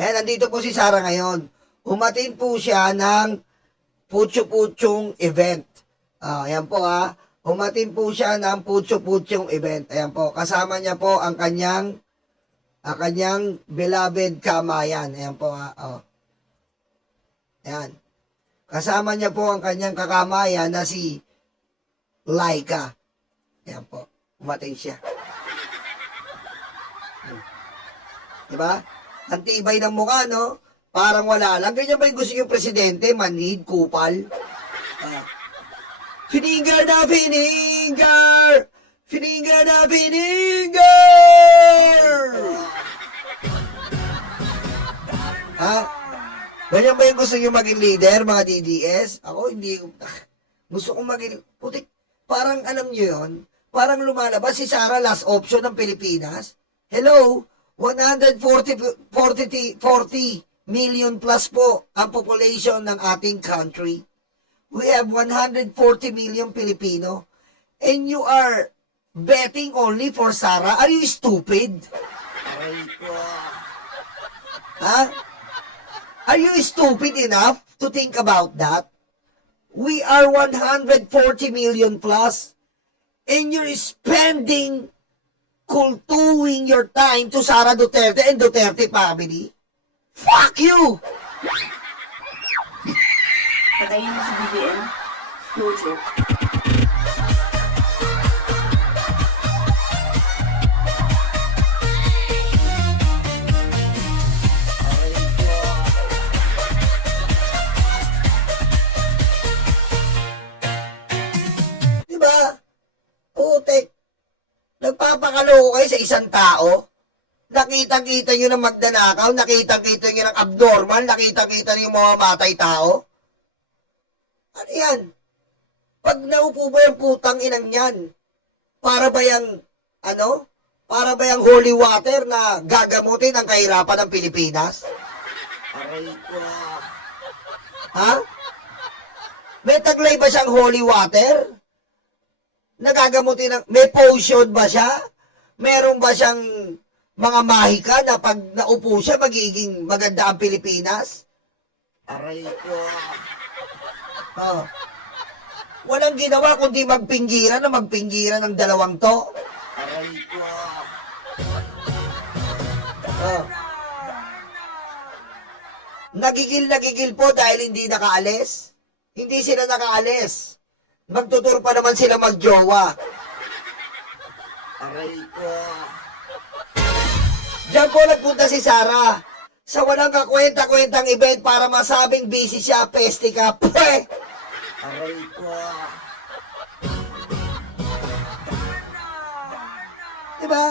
Ayan, nandito po si Sara ngayon. Umatin po siya ng Putyo-Putyong event. Ayan po Umatin po siya ng Putyo-Putyong event. Ayan po. Kasama niya po ang kanyang beloved kamayan. Ayan po Ayan. Kasama niya po ang kanyang kakamayan na si Laika. Ayan po. Umatin siya. Diba? Ang tibay ng mukha, no? Parang wala lang. Ganyan ba yung gusto yung presidente? Manhid, kupal. Finigar na finigar! Finigar na finigar! Ganyan ba yung gusto nyo maging leader, mga DDS? Ako, hindi. Gusto kong maging, putik, parang alam nyo yun, parang lumalabas si Sara last option ng Pilipinas. Hello? 140 million plus po ang population ng ating country. We have 140 million Filipino. And you are betting only for Sara? Are you stupid? Are you stupid enough to think about that? We are 140 million plus. And you're spending kultuwing your time to Sara Duterte and Duterte family? Fuck you! Patayin mo si BBM. No joke. Diba? Putek. Nagpapakaloko kayo sa isang tao. Nakita-kita nyo ng magdanakaw, nakita-kita nyo ng abnormal, nakita-kita nyo yung mamamatay tao. Ano yan? Pag naupo ba yung putang inang yan? Para ba yung, Para ba yung holy water na gagamutin ang kahirapan ng Pilipinas? Aray ko. May taglay ba siyang holy water? Nagagamutin ng, may potion ba siya? Meron ba siyang mga mahika na pag naupo siya, magiging maganda ang Pilipinas? Aray ko. Walang ginawa kundi magpinggiran ng dalawang to. Aray ko. Nagigil po dahil hindi nakaalis. Hindi sila nakaalis. Magtutur pa naman sila magjowa. Aray ko. Diyan po nagpunta si Sara sa walang kakwenta-kwentang event para masabing busy siya, peste ka. Pwe! Aray ko. Diba?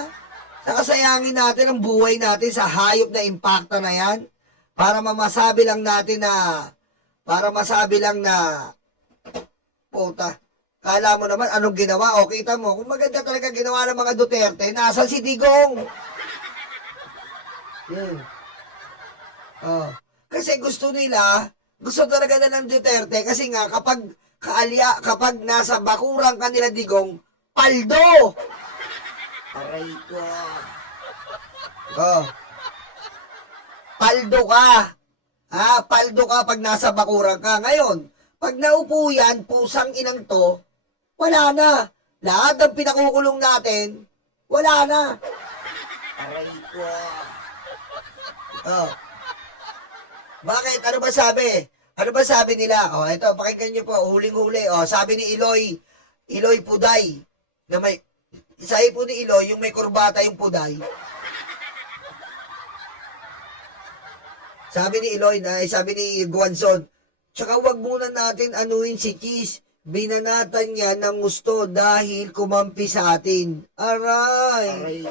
Nakasayangin natin ang buhay natin sa hayop na impacta na yan para masabi lang na puta. Kala mo naman anong ginawa? O kita mo, kung maganda talaga ginawa ng mga Duterte, nasan si Digong? Kasi gusto talaga na ng Duterte kasi nga kapag nasa bakurang kanila Digong, paldo! Aray ko. Paldo ka. Paldo ka pag nasa bakurang ka. Ngayon, pag naupo yan, pusang inang to, wala na. Lahat ng pinakukulong natin, wala na. Aray ko. Bakit? Ano ba sabi? Ano ba sabi nila? Ito, pakinggan nyo po, huling-huli. Sabi ni Iloy Puday, na may, isahin po ni Iloy, yung may kurbata yung Puday. Sabi ni Iloy, sabi ni Guanzon, tsaka wag muna natin anuin si Cheese. Binanatan niya ng gusto dahil kumampi sa atin. Aray!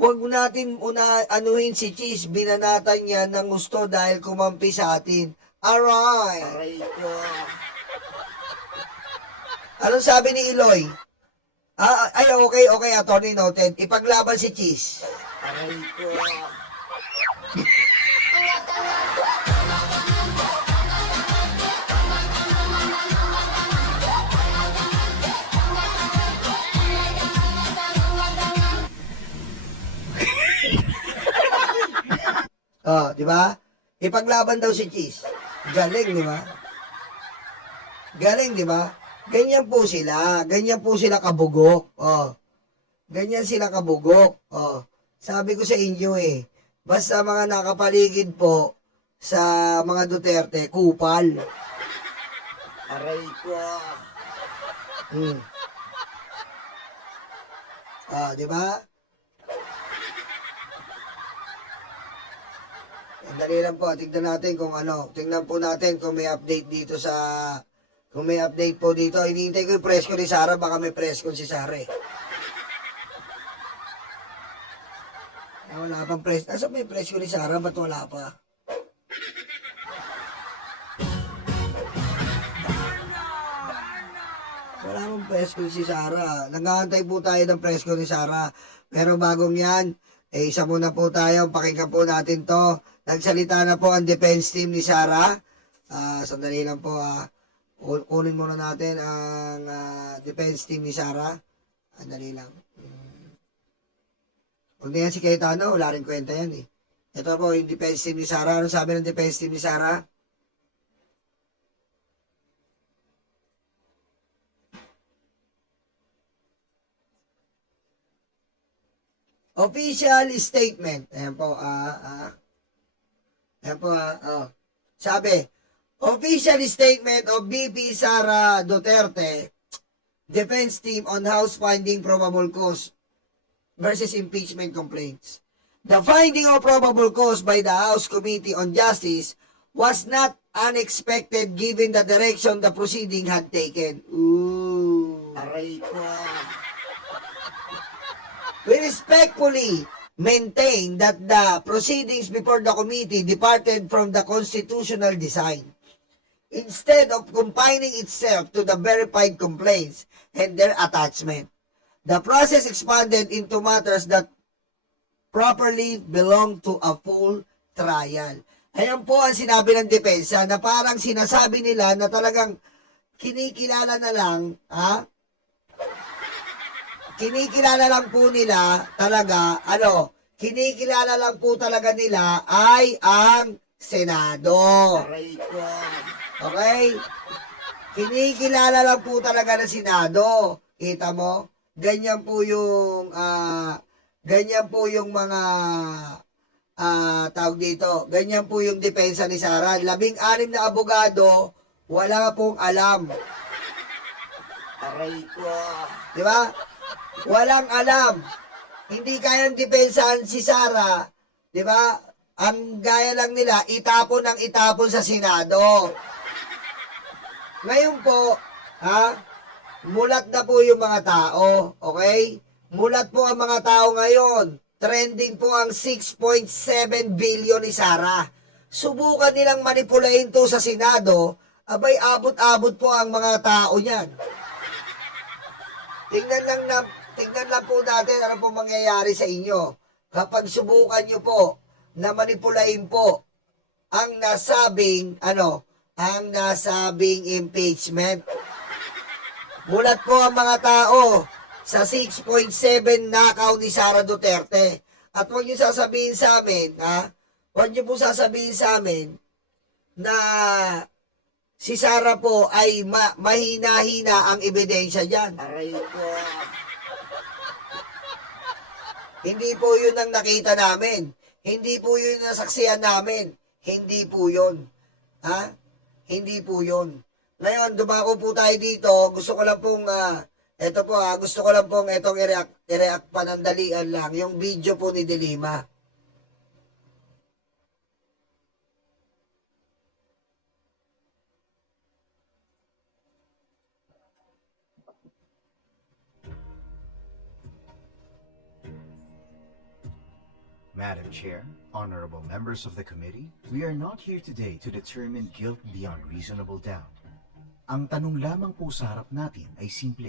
Wag natin anuhin si Cheese. Binanatan niya ng gusto dahil kumampi sa atin. Aray! Anong sabi ni Iloy? Okay, attorney noted. Ipaglaban si Cheese. Aray ko. Oh, di ba? Ipaglaban daw si Cheese. Galing, di ba? Galing, di ba? Ganyan po sila. Ganyan po sila kabugok. Oh. Ganyan sila kabugok. Oh. Sabi ko sa inyo eh. Basta mga nakapaligid po sa mga Duterte, kupal. Aray ko. Ah, di ba? Dali lang po, tignan natin kung ano. Tingnan po natin kung may update dito sa... Kung may update po dito. Hinihintay ko yung press ko ni Sarah. Baka may press ko si Sarah eh. Wala pang press. Asa may press ko ni Sarah? Ba't wala pa? Wala pang press ko si Sarah. Nag-aantay po tayo ng press ko ni Sarah. Pero bagong yan, eh isa muna po tayo. Pakinggan po natin to. Nagsalita na po ang defense team ni Sarah. Sandali lang po. Kunin muna natin ang defense team ni Sarah. Sandali lang. Huwag na yan si Cayetano. Wala rin kwenta yan eh. Ito po yung defense team ni Sarah. Ano sabi ng defense team ni Sarah? Official statement. Ayan po, Ayan po, Sabi, official statement of VP Sara Duterte, defense team on House finding probable cause versus impeachment complaints. The finding of probable cause by the House Committee on Justice was not unexpected given the direction the proceeding had taken. Ooh. Aray ko. We respectfully maintain that the proceedings before the committee departed from the constitutional design. Instead of confining itself to the verified complaints and their attachment, the process expanded into matters that properly belong to a full trial. Ayan po ang sinabi ng depensa na parang sinasabi nila na talagang kinikilala na lang, kinikilala lang po nila talaga, kinikilala lang po talaga nila ay ang Senado. Okay? Kinikilala lang po talaga ng Senado. Kita mo? Ganyan po yung mga tawag dito. Ganyan po yung depensa ni Sara. 16 na abogado, wala pong alam. Aray ko. Di ba? Walang alam. Hindi kayang depensahan si Sara. Di ba? Ang gaya lang nila, itapon ng itapon sa Senado. Ngayon po, mulat na po yung mga tao. Okay? Mulat po ang mga tao ngayon. Trending po ang 6.7 billion ni Sara. Subukan nilang manipulahin to sa Senado, abay abot-abot po ang mga tao niyan. Tingnan lang po natin ano po mangyayari sa inyo kapag subukan nyo po na manipulahin po ang nasabing impeachment. Mulat po ang mga tao sa 6.7 knockout ni Sara Duterte. At huwag nyo sasabihin sa amin, huwag nyo po sasabihin sa amin na si Sara po ay mahina-hina ang ebidensya dyan. Aray ko. Hindi po yun ang nakita namin. Hindi po yun ang nasaksihan namin. Hindi po yun. Hindi po yun. Ngayon, dumako po tayo dito. Gusto ko lang pong, gusto ko lang pong itong i-react panandalian lang. Yung video po ni Delima. Madam Chair, honorable members of the committee, we are not here today to determine guilt beyond reasonable doubt. Ang tanong lamang po sa harap natin ay simple.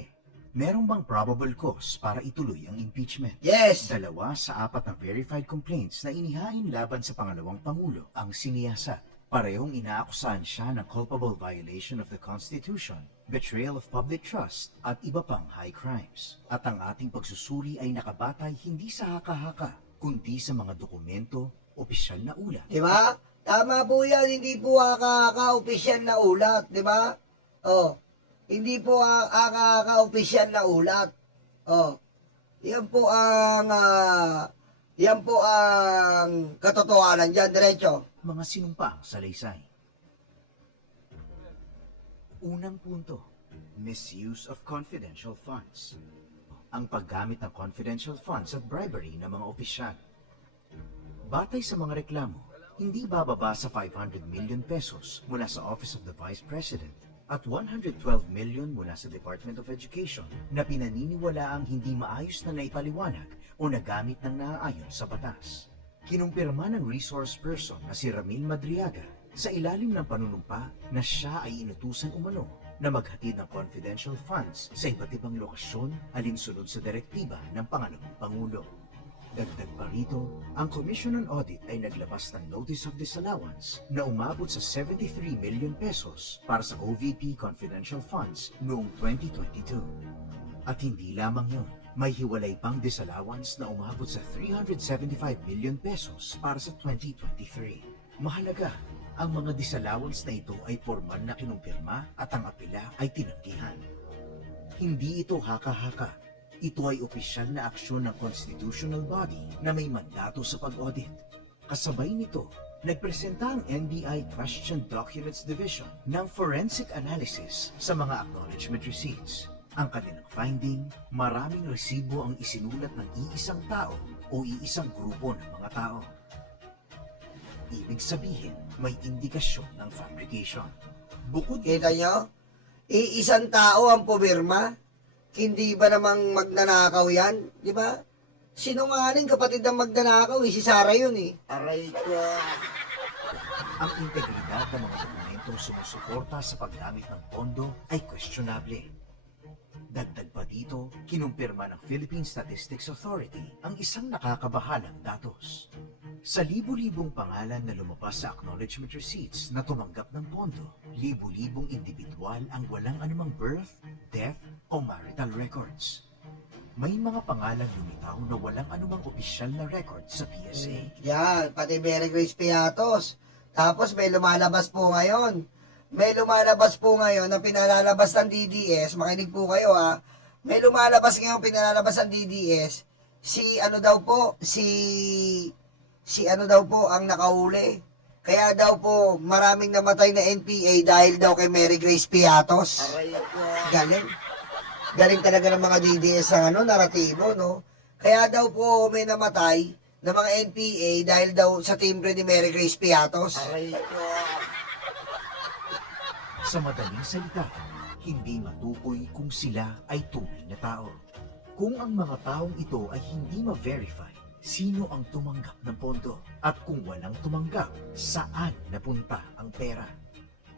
Merong bang probable cause para ituloy ang impeachment? Yes! 2 sa 4 na verified complaints na inihain laban sa pangalawang Pangulo ang siniyasat. Parehong inaakusahan siya ng culpable violation of the Constitution, betrayal of public trust, at iba pang high crimes. At ang ating pagsusuri ay nakabatay hindi sa haka-haka, kundi sa mga dokumento, opisyal na ulat. Di ba? Tama po yan, hindi po aka-opisyal na ulat, di ba? Oh, hindi po aka-opisyal na ulat. Oh, yan po ang katotohanan dyan, diretso. Mga sinumpaang salaysay. Unang punto, misuse of confidential funds. Ang paggamit ng confidential funds at bribery ng mga opisyal. Batay sa mga reklamo, hindi bababa sa 500 million pesos mula sa Office of the Vice President at 112 million mula sa Department of Education na pinaniniwalaang hindi maayos na naipaliwanag o nagamit ng naaayon sa batas. Kinumpirma ng resource person na si Ramil Madriaga sa ilalim ng panunumpa na siya ay inutusan umano na maghatid ng confidential funds sa iba't ibang lokasyon alinsunod sa direktiba ng Pangulong Pangulo. Dagdag pa rito, ang Commission on Audit ay naglabas ng Notice of Disallowance na umabot sa 73 million pesos para sa OVP confidential funds noong 2022. At hindi lamang yon, may hiwalay pang disallowance na umabot sa 375 million pesos para sa 2023. Mahalaga, ang mga disallowance na ito ay formal na kinumpirma at ang apela ay tinanggihan. Hindi ito haka-haka. Ito ay opisyal na aksyon ng constitutional body na may mandato sa pag-audit. Kasabay nito, nagpresenta ang NBI Question Documents Division ng forensic analysis sa mga acknowledgement receipts. Ang kanilang finding, maraming resibo ang isinulat ng iisang tao o iisang grupo ng mga tao. Ibig sabihin, may indikasyon ng fabrication. Bukod Kita nyo? Iisang tao ang pumirma. Hindi ba namang magnanakaw yan? Di ba? Sinungaling kapatid ng magnanakaw, si Sarah yun eh. Aray ko. ang integridad ng mga dokumentong sumusuporta sa paggamit ng pondo ay questionable. Dagdag pa dito, kinumpirma ng Philippine Statistics Authority ang isang nakakabahalang datos. Sa libu-libong pangalan na lumabas sa acknowledgement receipts na tumanggap ng pondo, libu-libong individual ang walang anumang birth, death, o marital records. May mga pangalan lumitaw na walang anumang opisyal na record sa PSA. Yan, pati Mary Grace Piatos. Tapos may lumalabas po ngayon. May lumalabas po ngayon na pinalalabas ng DDS. Makinig po kayo ha. May lumalabas ngayon pinalalabas ng DDS. Si ano daw po, si ano daw po ang nakahuli. Kaya daw po maraming namatay na NPA dahil daw kay Mary Grace Piatos. Galing. Galing talaga ng mga DDS sa naratibo, no? Kaya daw po may namatay ng mga NPA dahil daw sa timbre ni Mary Grace Piatos. Sa madaling salita, hindi matukoy kung sila ay tunay na tao. Kung ang mga taong ito ay hindi ma-verify, sino ang tumanggap ng pondo? At kung walang tumanggap, saan napunta ang pera?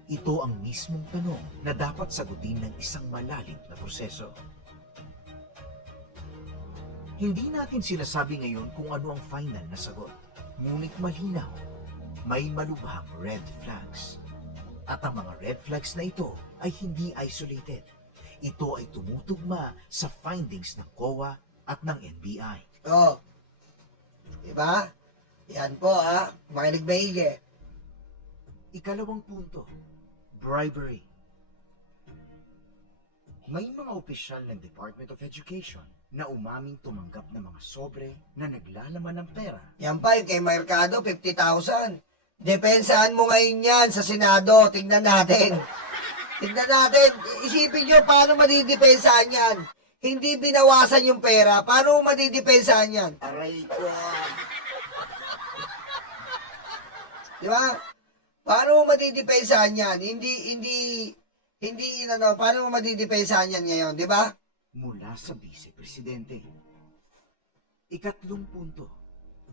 Ito ang mismong tanong na dapat sagutin ng isang malalim na proseso. Hindi natin sinasabi ngayon kung ano ang final na sagot. Ngunit malinaw, may malubhang red flags. At ang mga red flags na ito ay hindi isolated. Ito ay tumutugma sa findings ng COA at ng NBI. Oh. Diba? Yan po makinig maigi. Ikalawang punto, bribery. May mga opisyal ng Department of Education na umaming tumanggap ng mga sobre na naglalaman ng pera. Yan pa, yung kay Mercado, 50,000. Depensahan mo ngayon yan sa Senado. Tignan natin. Tignan natin. Isipin nyo, paano madidepensahan yan? Hindi binawasan yung pera. Paano madidepensahan yan? Aray ko. Di ba? Paano madidepensahan yan? Paano madidepensahan yan ngayon? Di ba? Mula sa Vice Presidente. Ikatlong punto,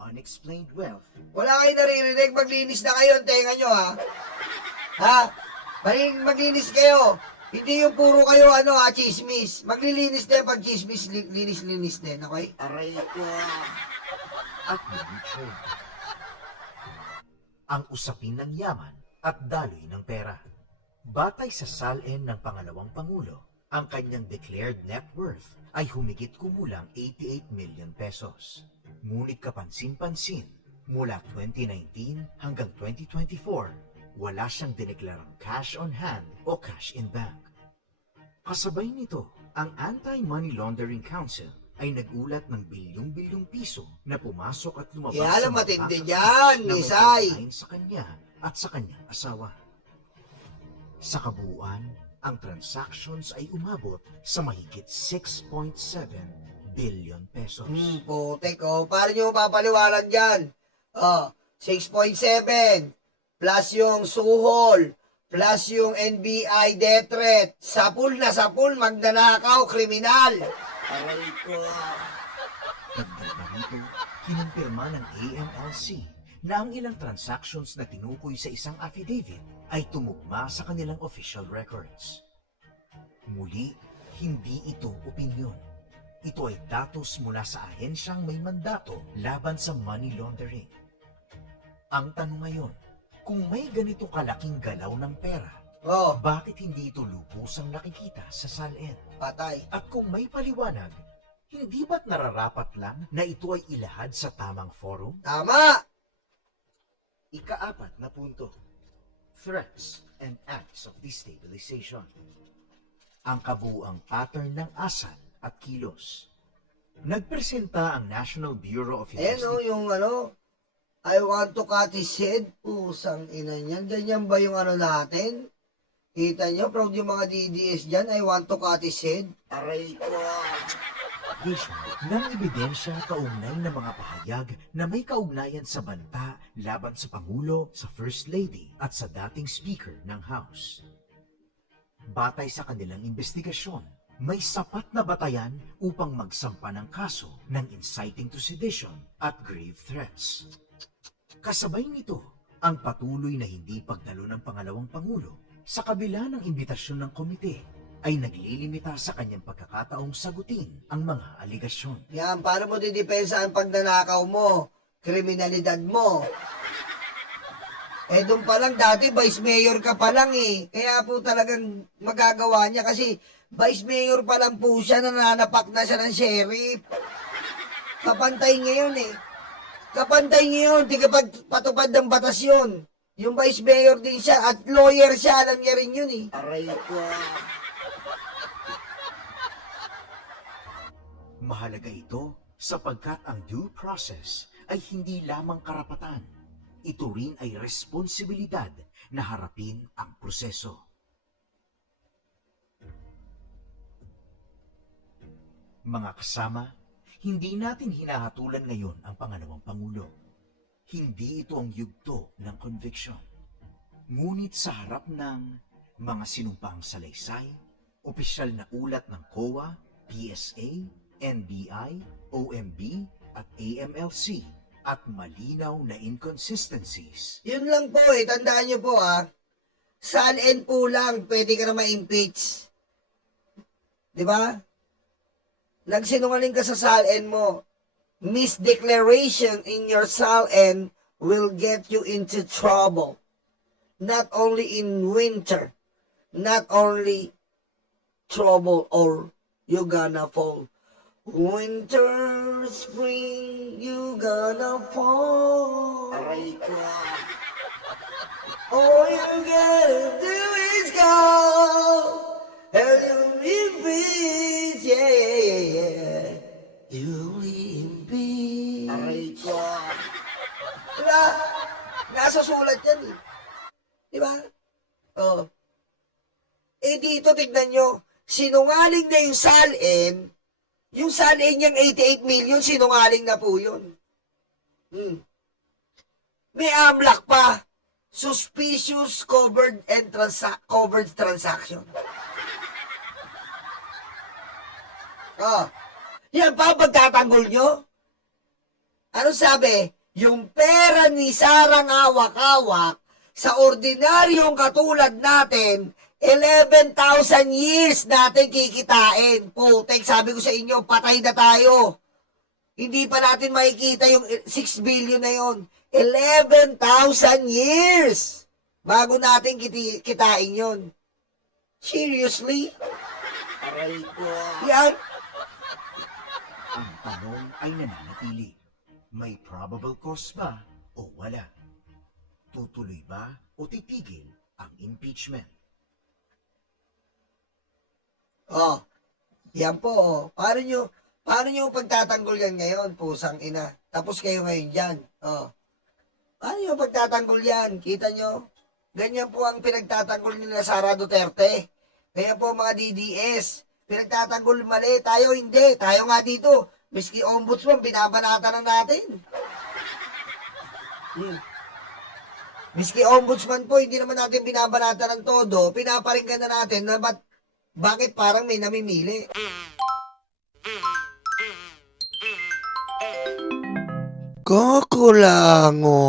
unexplained wealth. Wala kayo naririnig, maglinis na kayo ang tenga nyo, ha? Ha? Maglinis kayo. Hindi yung puro kayo, chismis. Maglilinis din pag chismis, linis din, okay? Aray ko. At money ang usapin ng yaman at daloy ng pera. Batay sa SALN ng pangalawang Pangulo, Ang kanyang declared net worth ay humigit kumulang 88 million pesos. Ngunit kapansin-pansin, mula 2019 hanggang 2024, wala siyang dineklarang cash on hand o cash in bank. Kasabay nito, ang Anti-Money Laundering Council ay nagulat ng bilyong-bilyong piso na pumasok at lumabas Yan ang mga matindi bank dyan, accounts na may Nisay. kaugnayan sa kanya at sa kanyang asawa. Sa kabuuan, ang transactions ay umabot sa mahigit 6.7 billion pesos. Putek, paano nyo mapapaliwanag dyan? 6.7 plus yung suhol, plus yung NBI death threat, sapul na sapul, magnanakaw, kriminal. Aray ko. Dagdag pa rito, kinumpirma ng AMLC na ang ilang transactions na tinukoy sa isang affidavit ay tumugma sa kanilang official records. Muli, hindi ito opinyon. Ito ay datos mula sa ahensyang may mandato laban sa money laundering. Ang tanong ngayon, kung may ganito kalaking galaw ng pera, bakit hindi ito lubusang nakikita sa SALN? Patay. At kung may paliwanag, hindi ba't nararapat lang na ito ay ilahad sa tamang forum? Tama. Ika-4 na punto. Threats and acts of destabilization. Ang kabuuang pattern ng asal at kilos. Nagpresenta ang National Bureau of Investigation. Yung I want to cut his head. Pusang ina niyan. Ganyan ba yung natin? Kita nyo, proud yung mga DDS dyan. I want to cut his head. Aray ko. Ng ebidensya kaugnay ng mga pahayag na may kaugnayan sa banta laban sa Pangulo, sa First Lady at sa dating Speaker ng House. Batay sa kanilang investigasyon, may sapat na batayan upang magsampa ng kaso ng inciting to sedition at grave threats. Kasabay nito, ang patuloy na hindi pagdalo ng pangalawang Pangulo sa kabila ng imbitasyon ng komite ay naglilimita sa kanyang pagkakataong sagutin ang mga aligasyon. Yan, paano mo didepensa ang pagnanakaw mo? Kriminalidad mo. Doon pa lang dati, vice mayor ka pa lang eh. Kaya po talagang magagawa niya kasi vice mayor pa lang po siya, nananapak na siya ng sheriff. Kapantay ngayon eh. Kapantay ngayon, di kapag patupad ng batas yun. Yung vice mayor din siya at lawyer siya, alam niya rin yun eh. Aray ko. Mahalaga ito sapagkat ang due process ay hindi lamang karapatan. Ito rin ay responsibilidad na harapin ang proseso. Mga kasama, hindi natin hinahatulan ngayon ang pangalawang Pangulo. Hindi ito ang yugto ng conviction. Ngunit sa harap ng mga sinumpaang salaysay, opisyal na ulat ng COA, PSA, NBI, OMB at AMLC at malinaw na inconsistencies. Yun lang po tandaan nyo po SALN po lang pwede ka na ma-impeach. Di ba? Nagsinungaling ka sa SALN mo, misdeclaration in your SALN will get you into trouble. Not only in winter, not only trouble or you gonna fall. Winter, spring, you gonna fall. Aray ko. All you gotta do is go. And you'll be peace, yeah. You'll be in peace. Aray ko. Diba? Nasa sulat yan eh. Diba? Dito tignan nyo, sinungaling na yung SALN niyang 88 million, sinungaling na po yun. May AMLAC pa, suspicious covered transaction. Yan pa pagtatanggol nyo? Ano sabi? Yung pera ni Sarang hawak-hawak sa ordinaryong katulad natin, 11,000 years natin kikitain. Putek, sabi ko sa inyo, patay na tayo. Hindi pa natin makikita yung 6 billion na yon. 11,000 years bago natin kitain yon. Seriously? Aray ko. Yan. Ang tanong ay nananatili. May probable cause ba o wala? Tutuloy ba o titigil ang impeachment? Oh, yan po, oh. Paano nyo pagtatanggol yan ngayon, pusang ina? Tapos kayo ngayon dyan, oh. Paano nyo pagtatanggol yan? Kita nyo? Ganyan po ang pinagtatanggol nila Sara Duterte. Kaya po mga DDS, pinagtatanggol mali. Tayo hindi. Tayo nga dito. Miski ombudsman, binabanata na natin. Miski ombudsman po, hindi naman natin binabanata ng todo. Pinaparinggan na natin na bakit parang may namimili. Kakulango.